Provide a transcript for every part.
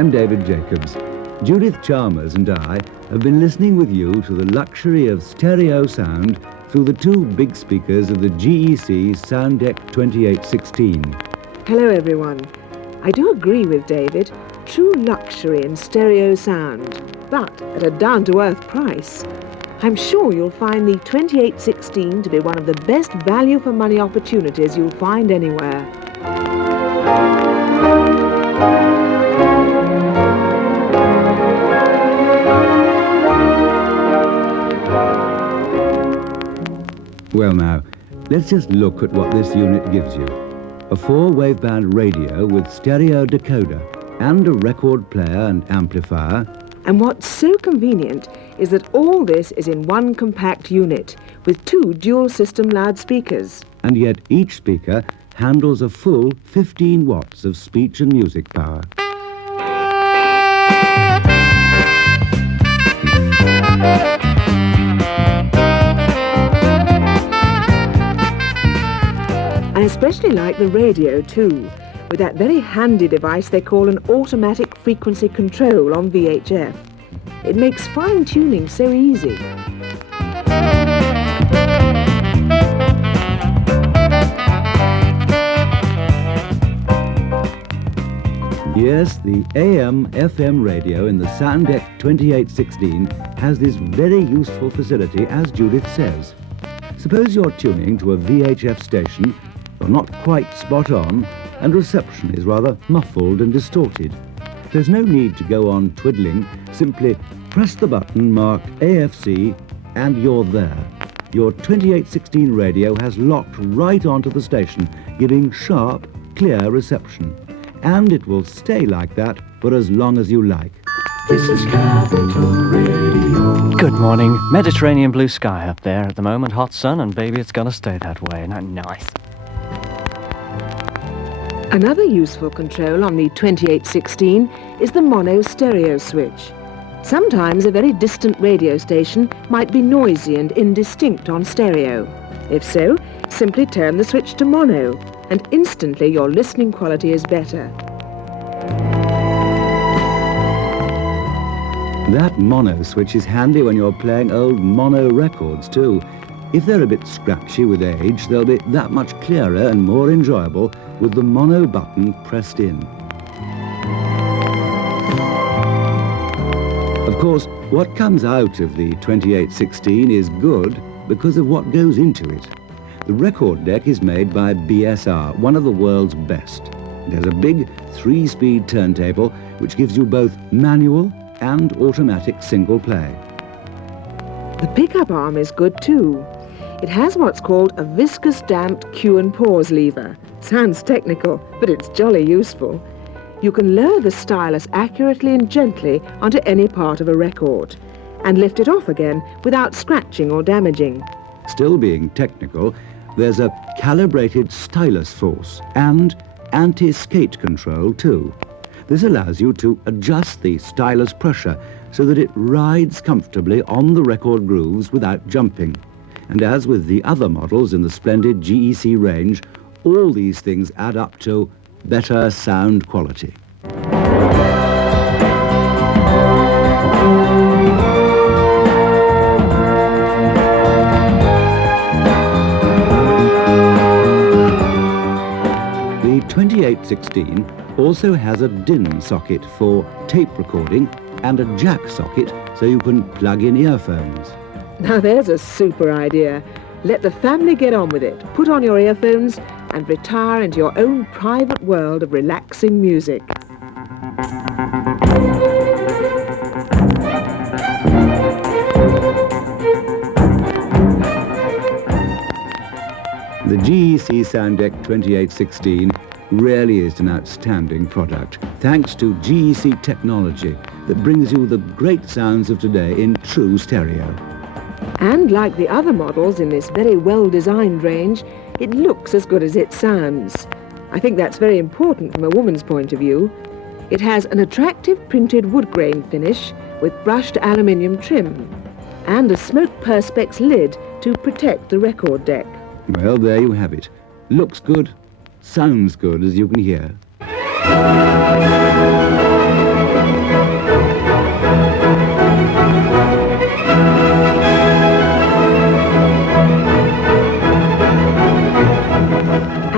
I'm David Jacobs. Judith Chalmers and I have been listening with you to the luxury of stereo sound through the two big speakers of the GEC soundeck 2816. Hello everyone. I do agree with David. True luxury in stereo sound, but at a down-to-earth price. I'm sure you'll find the 2816 to be one of the best value-for-money opportunities you'll find anywhere. Well now, let's just look at what this unit gives you. A 4-waveband radio with stereo decoder and a record player and amplifier. And what's so convenient is that all this is in one compact unit with 2 dual-system loudspeakers. And yet each speaker handles a full 15 watts of speech and music power. I especially like the radio too, with that very handy device they call an automatic frequency control on VHF. It makes fine-tuning so easy. Yes, the AM/FM radio in the soundeck 2816 has this very useful facility, as Judith says. Suppose you're tuning to a VHF station, you're not quite spot on, and reception is rather muffled and distorted. There's no need to go on twiddling. Simply press the button marked AFC and you're there. Your 2816 radio has locked right onto the station, giving sharp, clear reception. And it will stay like that for as long as you like. This is Capital Radio. Good morning. Mediterranean blue sky up there at the moment. Hot sun, and baby, it's gonna stay that way. Isn't that nice? Another useful control on the 2816 is the mono stereo switch. Sometimes a very distant radio station might be noisy and indistinct on stereo. If so, simply turn the switch to mono, and instantly your listening quality is better. That mono switch is handy when you're playing old mono records too. If they're a bit scratchy with age, they'll be that much clearer and more enjoyable with the mono button pressed in. Of course, what comes out of the 2816 is good because of what goes into it. The record deck is made by BSR, one of the world's best. It has a big 3-speed turntable which gives you both manual and automatic single play. The pickup arm is good too. It has what's called a viscous damped cue and pause lever. Sounds technical, but it's jolly useful. You can lower the stylus accurately and gently onto any part of a record and lift it off again without scratching or damaging. Still being technical, there's a calibrated stylus force and anti-skate control too. This allows you to adjust the stylus pressure so that it rides comfortably on the record grooves without jumping. And as with the other models in the splendid GEC range, all these things add up to better sound quality. The 2816 also has a DIN socket for tape recording and a jack socket so you can plug in earphones. Now there's a super idea. Let the family get on with it. Put on your earphones and retire into your own private world of relaxing music. The GEC soundeck 2816 really is an outstanding product, thanks to GEC technology that brings you the great sounds of today in true stereo. And like the other models in this very well-designed range, it looks as good as it sounds. I think that's very important from a woman's point of view. It has an attractive printed wood grain finish with brushed aluminium trim and a smoke perspex lid to protect the record deck. Well, there you have it. Looks good, sounds good, as you can hear.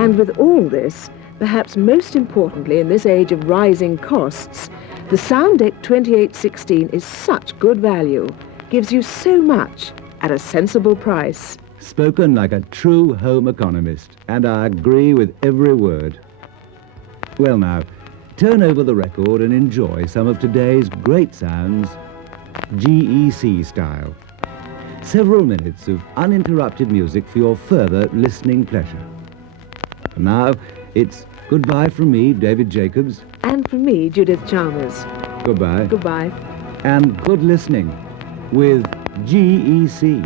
And with all this, perhaps most importantly in this age of rising costs, the Soundeck 2816 is such good value, gives you so much at a sensible price. Spoken like a true home economist, and I agree with every word. Well now, turn over the record and enjoy some of today's great sounds, GEC style. Several minutes of uninterrupted music for your further listening pleasure. And now, it's goodbye from me, David Jacobs. And from me, Judith Chalmers. Goodbye. Goodbye. And good listening with GEC.